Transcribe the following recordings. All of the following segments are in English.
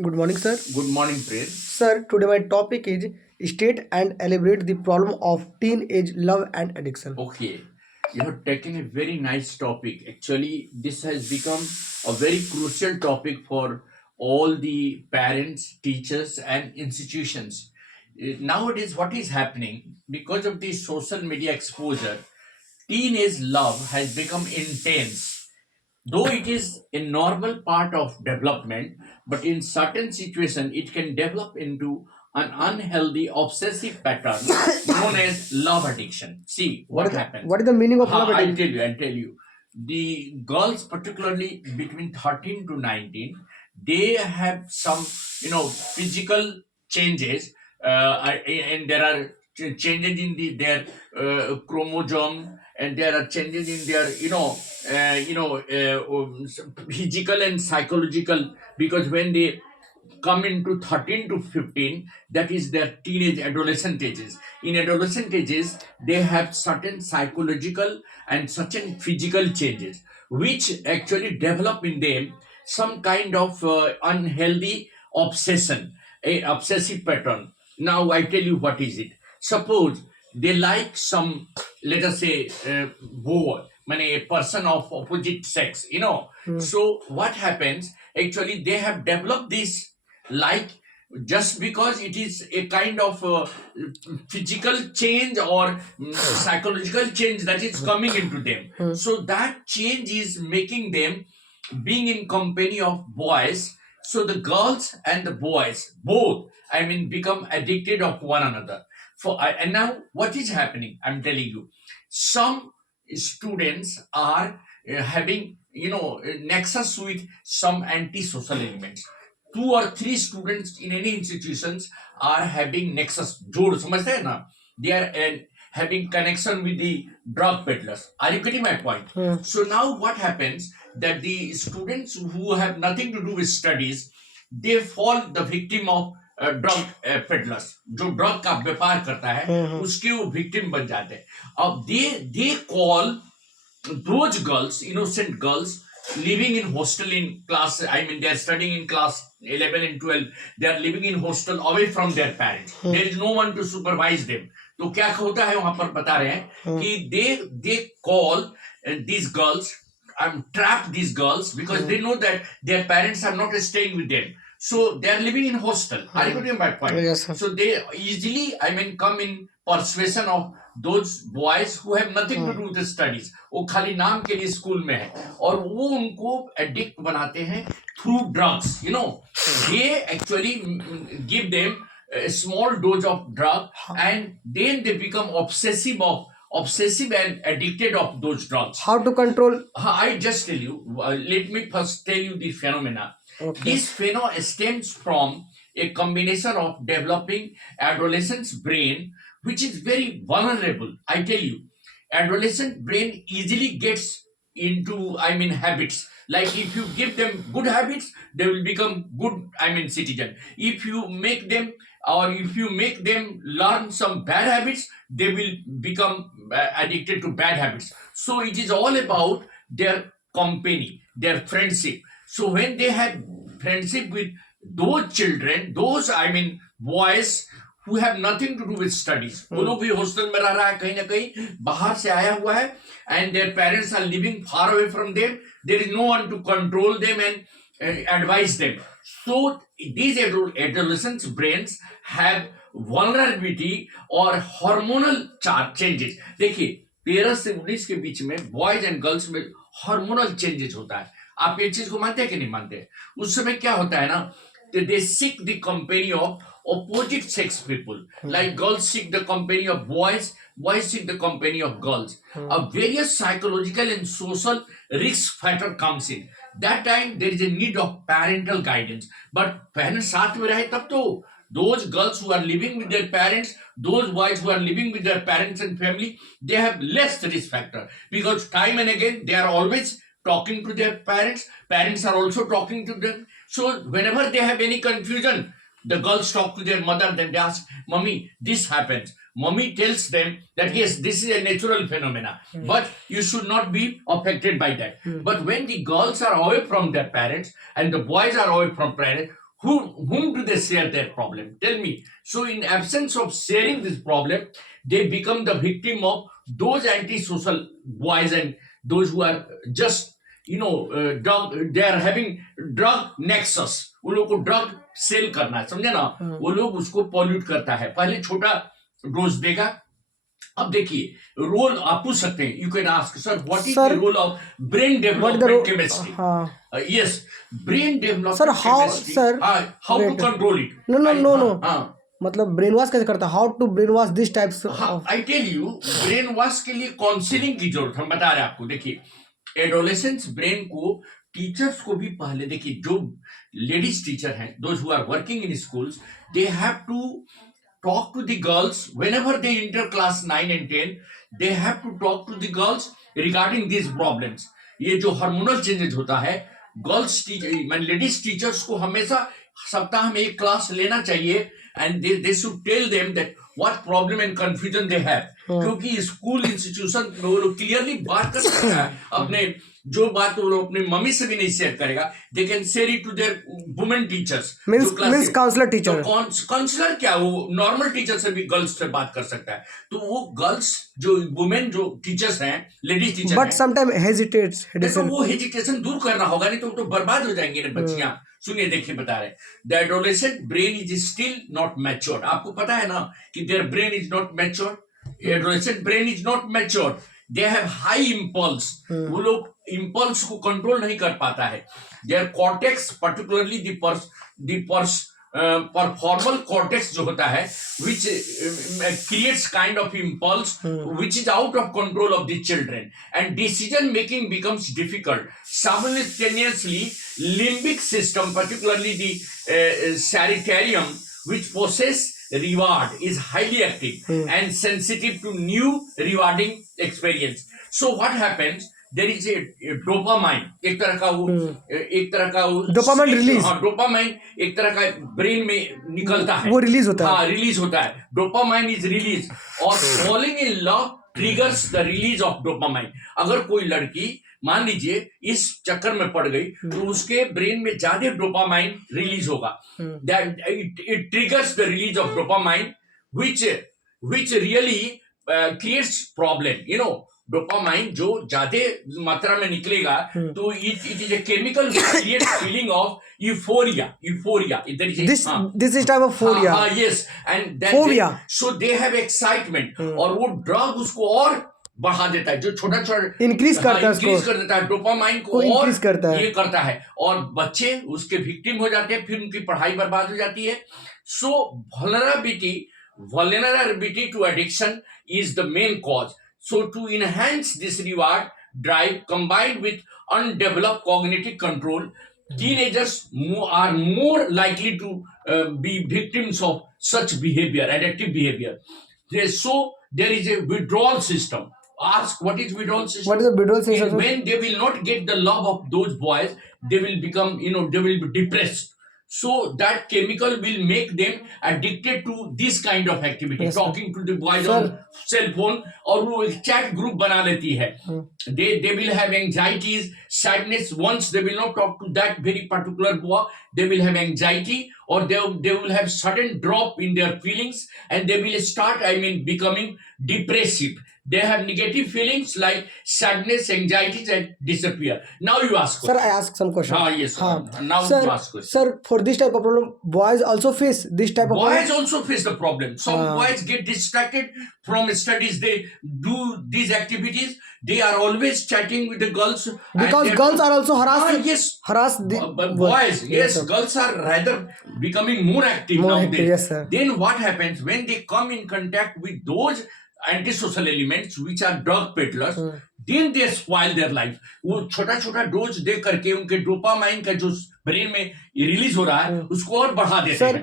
Good morning, sir. Good morning, Prayer. Sir, today my topic is state and elaborate the problem of teenage love and addiction. Okay, you have taken a very nice topic. Actually, this has become a very crucial topic for all the parents, teachers, and institutions. Nowadays, what is happening because of the social media exposure, teenage love has become intense. Though it is a normal part of development, but in certain situations it can develop into an unhealthy obsessive pattern known as love addiction. See What what is the, happens. what is the meaning of love I'll addiction? tell you, I'll tell you. The girls, particularly between 13 to 19, they have some, physical changes, and there are changes in their chromosome, and there are changes in their, physical and psychological, because when they come into 13 to 15, that is their teenage adolescent ages. In adolescent ages they have certain psychological and certain physical changes which actually develop in them some kind of unhealthy obsession, a obsessive pattern. Now I tell you what is it. Suppose they like some, let us say, boy, mean a person of opposite sex, so what happens, actually they have developed this, like, just because it is a kind of physical change or psychological change that is coming into them, so that change is making them being in company of boys, so the girls and the boys both, I mean, become addicted of one another. And now what is happening, I'm telling you, some students are having, nexus with some antisocial elements. Two or three students in any institutions are having nexus, जोड़ समझते हैं ना, they are having connection with the drug peddlers. Are you getting my point? So now what happens, that the students who have nothing to do with studies, they fall the victim of drug peddlers, जो drug का व्यापार करता है उसके वो victim बन जाते हैं. अब they call those girls, innocent girls, living in hostel in class, I mean, they are studying in class 11 and 12, they are living in hostel away from their parents. There is no one to supervise them. तो क्या होता है वहां पर बता रहे हैं कि they call these girls, trap these girls, because they know that their parents are not staying with them. So they are living in hostel. Are you getting my point? Yes, sir. So they easily, I mean, come in persuasion of those boys who have nothing to do with studies. वो खाली नाम के लिए school में है और वो उनको एडिक्ट बनाते हैं through drugs. They actually give them a small dose of drug, and then they become obsessive and addicted of those drugs. How to control? I just tell you. Let me first tell you the phenomena. Okay. This phenomena stems from a combination of developing adolescent's brain, which is very vulnerable. I tell you, adolescent brain easily gets into, I mean, habits. Like if you give them good habits, they will become good, I mean, citizen. If you make them, or if you make them learn some bad habits, they will become addicted to bad habits. So it is all about their company, their friendship. So when they have friendship with those children, those, I mean, boys who have nothing to do with studies, वो लोग भी hostel में रह रहा है, कहीं ना कहीं बाहर से आया हुआ है, and their parents are living far away from them. There is no one to control them and advise them. So these adolescents' brains have vulnerability or hormonal changes. देखिए 13 से 19 के बीच में बॉयज एंड गर्ल्स में hormonal changes होता है. आप ये चीज को मानते हैं कि नहीं मानते? उस समय क्या होता है ना, they seek the company of opposite sex people. Like girls seek the company of boys, boys seek the company of girls. A various psychological and social risk factor comes in. That time there is a need of parental guidance. But parents साथ में रहे तब तो those girls who are living with their parents, those boys who are living with their parents and family, they have less risk factor, because time and again they are always talking to their parents. Parents are also talking to them. So whenever they have any confusion, the girls talk to their mother, then they ask, Mommy, this happens. Mommy tells them that yes, this is a natural phenomena, but you should not be affected by that. But when the girls are away from their parents and the boys are away from parents, whom do they share their problem? Tell me. So in absence of sharing this problem, they become the victim of those antisocial boys and those who are just they are having drug nexus. वो लोग को drug cell करना है, समझे ना? वो लोग उसको पॉल्यूट करता है, पहले छोटा डोज देगा। अब देखिए रोल आप पूछ सकते हैं, you can ask sir what is the role of brain development chemistry? Yes, brain sir development how to control it? No मतलब ब्रेन वॉश कैसे करता है? How to brainwash this types? I tell you, brainwash के लिए counselling की जरूरत, हम बता रहे हैं आपको। देखिए एडोलेसेंस ब्रेन को, टीचर्स को भी पहले देखिए, जो लेडीज टीचर हैं, those who are working in schools, they have to talk to the girls whenever they enter class 9 and 10. They have to talk to the girls regarding these problems. ये जो hormonal changes होता है, girls teacher ladies teachers को हमेशा सप्ताह में एक class लेना चाहिए, and they should tell them that what problem and confusion they have. क्योंकि स्कूल इंस्टीट्यूशन वो लोग क्लियरली बात कर सकते हैं, अपने जो बात वो लोग अपनी मम्मी से भी नहीं शेयर करेगा, they can share it to their women teachers, means counsellor teacher. Counsellor क्या, वो नॉर्मल टीचर से भी गर्ल्स से बात कर सकता है। तो वो गर्ल्स जो वुमेन जो टीचर्स हैं, ladies teacher, but sometime hesitates, वो हेजिटेशन दूर करना होगा, नहीं तो बर्बाद हो जाएंगे ना बच्चियां। सुनिए, देखिए बता रहे, the adolescent brain is still not matured. आपको पता है ना कि their brain is not matured, adolescent brain is not matured, they have high impulse. वो लोग इम्पल्स को कंट्रोल नहीं कर पाता है। देयर कॉर्टेक्स, पर्टिकुलरली परफॉर्मल कॉर्टेक्स जो होता है, which creates kind of impulse which is out of control of the children, and decision making becomes difficult. Simultaneously, limbic system, particularly the cerebellum, which possess reward, is highly active and sensitive to new rewarding experience. So what happens? There is a dopamine, एक तरह का वो dopamine release. हाँ, dopamine एक तरह का brain में निकलता है, वो रिलीज होता है। हाँ, रिलीज होता है। डोपामाइन इज रिलीज, और falling in love triggers the release of dopamine. अगर कोई लड़की मान लीजिए इस चक्कर में पड़ गई, तो उसके ब्रेन में ज्यादा डोपामाइन रिलीज होगा, it triggers the release of dopamine which really creates problem, you know. Dopamine जो ज्यादा मात्रा में निकलेगा, तो it is a chemical create feeling of euphoria. This is type of phoria. Yes, and phoria, so they have excitement, और वो drug उसको और बढ़ा देता है, जो छोटा इंक्रीज करता है डोपामाइन को और ये करता है, और बच्चे उसके विक्टिम हो जाते हैं, फिर उनकी पढ़ाई बर्बाद हो जाती है। सो vulnerability to addiction is the main cause. So to enhance this reward drive combined with undeveloped cognitive control, teenagers are more likely to be victims of such behavior, addictive behavior. So there is a withdrawal system. Ask, what is withdrawal system? What is the withdrawal system? When they will not get the love of those boys, they will become, they will be depressed. So that chemical will make them addicted to this kind of activity, yes, talking to the boys on cell phone, और वो एक chat group बना लेती है। They will have anxieties, sadness. Once they will not talk to that very particular boy, they will have anxiety, or they will have sudden drop in their feelings, and they will start, becoming depressive. They have negative feelings like sadness, anxieties, and disappear. Now you ask. Sir, I ask some question. Yes. Now sir, you ask question. Sir, for this type of problem, boys also face this type of problem? Boys also face the problem. Some boys get distracted from studies. They do these activities. They are always chatting with the girls. Because girls are also harassed. Yes. Harass the boys. Yes, girls are rather becoming more active nowadays. Yes, sir. Then what happens when they come in contact with those antisocial elements which are drug peddlers, then they spoil their life. वो छोटा dose दे करके उनके dopamine का जो brain में release हो रहा है, उसको और बढ़ा देते हैं,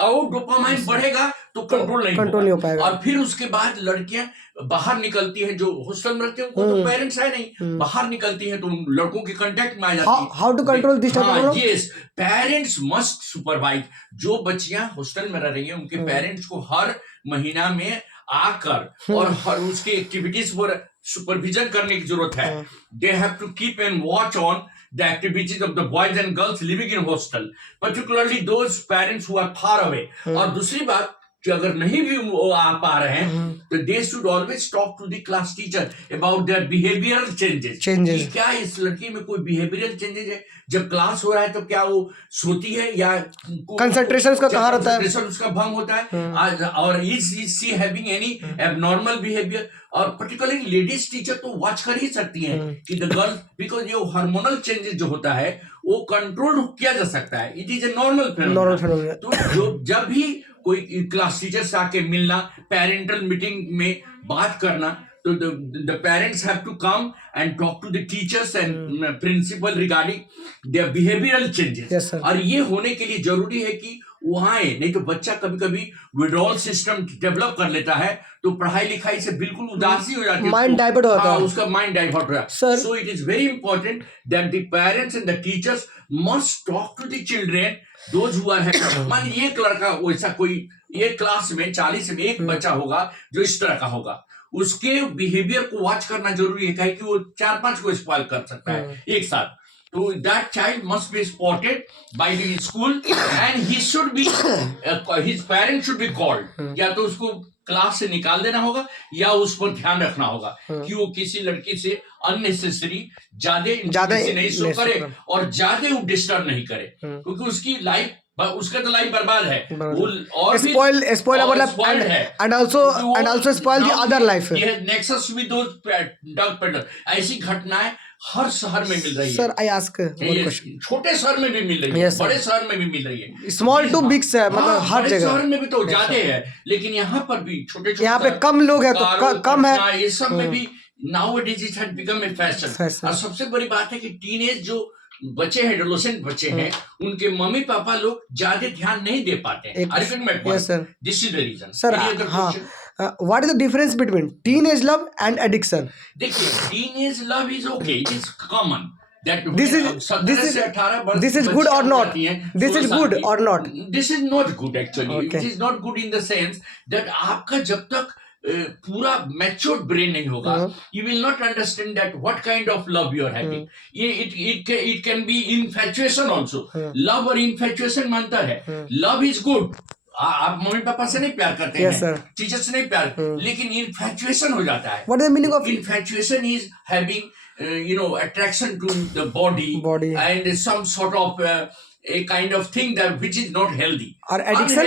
और डोपामाइन बढ़ेगा तो कंट्रोल नहीं हो पाएगा। और फिर उसके बाद लड़कियां बाहर निकलती हैं, जो हॉस्टल में रहते हैं उनको तो पेरेंट्स है नहीं, बाहर निकलती हैं तो लड़कों के कांटेक्ट में आ जाती है। How to control this type of problem? Yes, parents must supervise. जो बच्चियां हॉस्टल में रह रही हैं, उनके पेरेंट्स को हर महीना में आकर और हर उसकी एक्टिविटीज पर सुपरविजन करने की जरूरत है। They have to keep and watch on the activities of the boys and girls living in hostel, particularly those parents who are far away. और दूसरी बात कि अगर नहीं भी वो आ पा रहे हैं तो they should always talk to the class teacher about their behavioural changes. क्या इस लड़की में कोई बिहेवियरल चेंजेस है? जब क्लास हो रहा है तो क्या वो सोती है या कंसंट्रेशन उसका कहाँ रहता है, कंसंट्रेशन उसका भंग होता है, और is she having any abnormal behaviour? और पर्टिकुलरली लेडीज टीचर तो वॉच कर ही सकती हैं कि द गर्ल, बिकॉज ये हार्मोनल चेंजेस जो होता है वो कंट्रोल किया जा सकता है. It is a normal phenomenon. तो जब भी कोई क्लास टीचर से आके मिलना, पेरेंटल मीटिंग में बात करना, तो the parents have to come and talk to the teachers and principal regarding their behavioral changes. Yes, sir. और ये होने के लिए जरूरी है कि वहाँ आए, नहीं तो बच्चा कभी कभी विड्रॉल सिस्टम डेवलप कर लेता है तो पढ़ाई लिखाई से बिल्कुल उदासी हो जाती है, माइंड डाइवर्ट होता है, उसका माइंड डाइवर्ट हो जाता है. So it is very important that the parents and the teachers must talk to the children those who are happy. मान लीजिए एक लड़का वैसा कोई एक क्लास में 40 में एक बच्चा होगा जो इस तरह का होगा, उसके बिहेवियर को वॉच करना जरूरी है, कि वो 4-5 को स्पॉइल कर सकता है एक साथ. तो that child must be spotted by the school and he should be his parents should be called. या तो उसको क्लास से निकाल देना होगा या उस पर ध्यान रखना होगा कि वो किसी लड़की से अननेसेसरी ज्यादा नहीं शो करे और ज्यादा वो डिस्टर्ब नहीं करे, क्योंकि उसकी लाइफ, उसका तो लाइफ बर्बाद है, वो और स्पॉइल मतलब and also spoil the other life. ये nexus with those drug peddler. ऐसी घटनाएं हर शहर में मिल रही है. Sir I ask one question. छोटे शहर में भी मिल रही है, बड़े शहर में भी मिल रही है, स्मॉल टू बिग से मतलब हर जगह. शहर में भी तो ज्यादा है, लेकिन यहाँ पर भी छोटे यहाँ पे कम लोग है तो कम है, ये सब में भी nowadays it has become a fashion. और सबसे बड़ी बात है कि टीनेज जो बच्चे हैं, एडोलेसेंट बच्चे हैं, उनके मम्मी पापा लोग ज्यादा ध्यान नहीं दे पाते हैं. This is the reason. Sir हाँ, what is the difference between teenage love and addiction? देखिए, teenage love is okay, it is common. This is good or not? This is good or not? This is not good actually. Okay. It is not good in the sense that आपका जब तक पूरा matured brain नहीं होगा, you will not understand that what kind of love you are having. It can be infatuation also. Love और infatuation में अंतर है. Love is good. आप मम्मी पापा से नहीं प्यार करते हैं, टीचर से नहीं प्यार, लेकिन इन्फैचुएशन हो जाता है. What is the meaning of infatuation? Is having attraction to the body and some sort of a kind of thing that which is not healthy. Or addiction?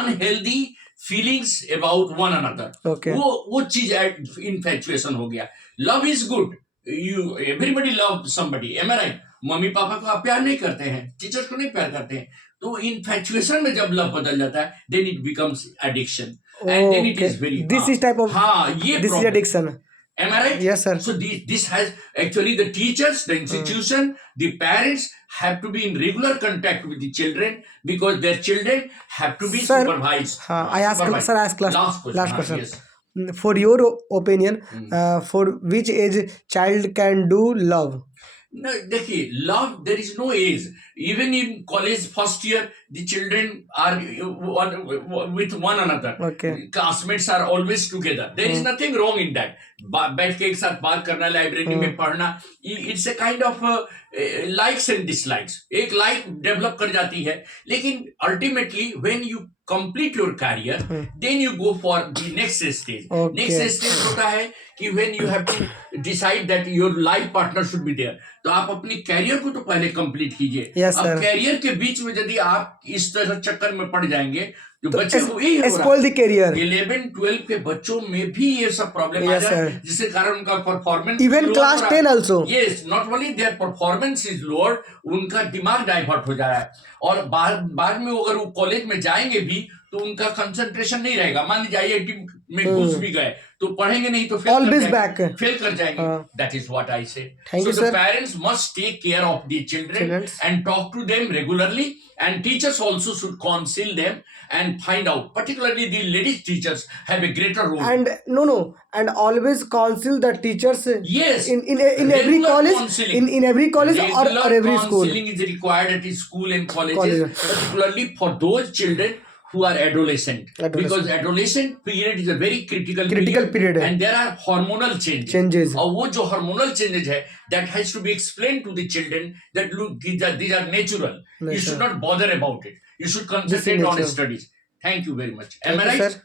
Unhealthy feelings about one another. Okay. वो चीज infatuation हो गया. Love is good. Everybody love somebody. Am I right? Mummy papa को आप प्यार नहीं करते हैं, टीचर्स को नहीं प्यार करते हैं, तो इन्फैचुएशन में जब लव बदल जाता है, then it becomes addiction. And then it is very this is type of this is addiction. Am I right? Yes, sir. So this has actually the teachers, the institution, the parents have to be in regular contact with the children because their children have to be supervised. I ask last question. Yes. For your opinion, for which age child can do love? No, देखिए, love, there is no age. Even in college first year, the children are with one another. Okay. Classmates are always together. There is nothing wrong in that. बैठ के एक साथ बात करना, library में पढ़ना, it's a kind of likes and dislikes. एक like develop कर जाती है, लेकिन ultimately when you complete your career, then you go for the next stage. Okay. Next stage होता है कि when you have to decide that your life partner should be there. तो आप अपनी कैरियर को तो पहले कंप्लीट कीजिए. Yes, अब कैरियर के बीच में यदि आप इस तरह चक्कर में पड़ जाएंगे, जो बच्चे को यही हो रहा है, 11-12 के बच्चों में भी ये सब प्रॉब्लम आ जाए, जिसके कारण उनका performance even class 10 also. Yes, not only their performance is lower, उनका दिमाग डाइवर्ट हो जा रहा है, और बाद में अगर वो कॉलेज में जाएंगे भी तो उनका कंसंट्रेशन नहीं रहेगा. मान लीजिए IIT में घुस भी गए तो पढ़ेंगे नहीं तो फेल कर जाएंगे. That is what I say. So the parents must take care of the children and talk to them regularly, and teachers also should counsel them and find out, particularly the ladies teachers have a greater role. And always counsel the teachers. Yes, in every college, in every college or every school. Counseling is required at school and colleges, particularly for those children who are adolescent. Adolescent. Because adolescent period is a very critical period है. and there are hormonal Changes. और वो जो hormonal changes है, that has to be explained to the children that look, these are natural. You should not bother about it. You should concentrate on nature. studies. Thank you very much. Thank Am I you, right? sir.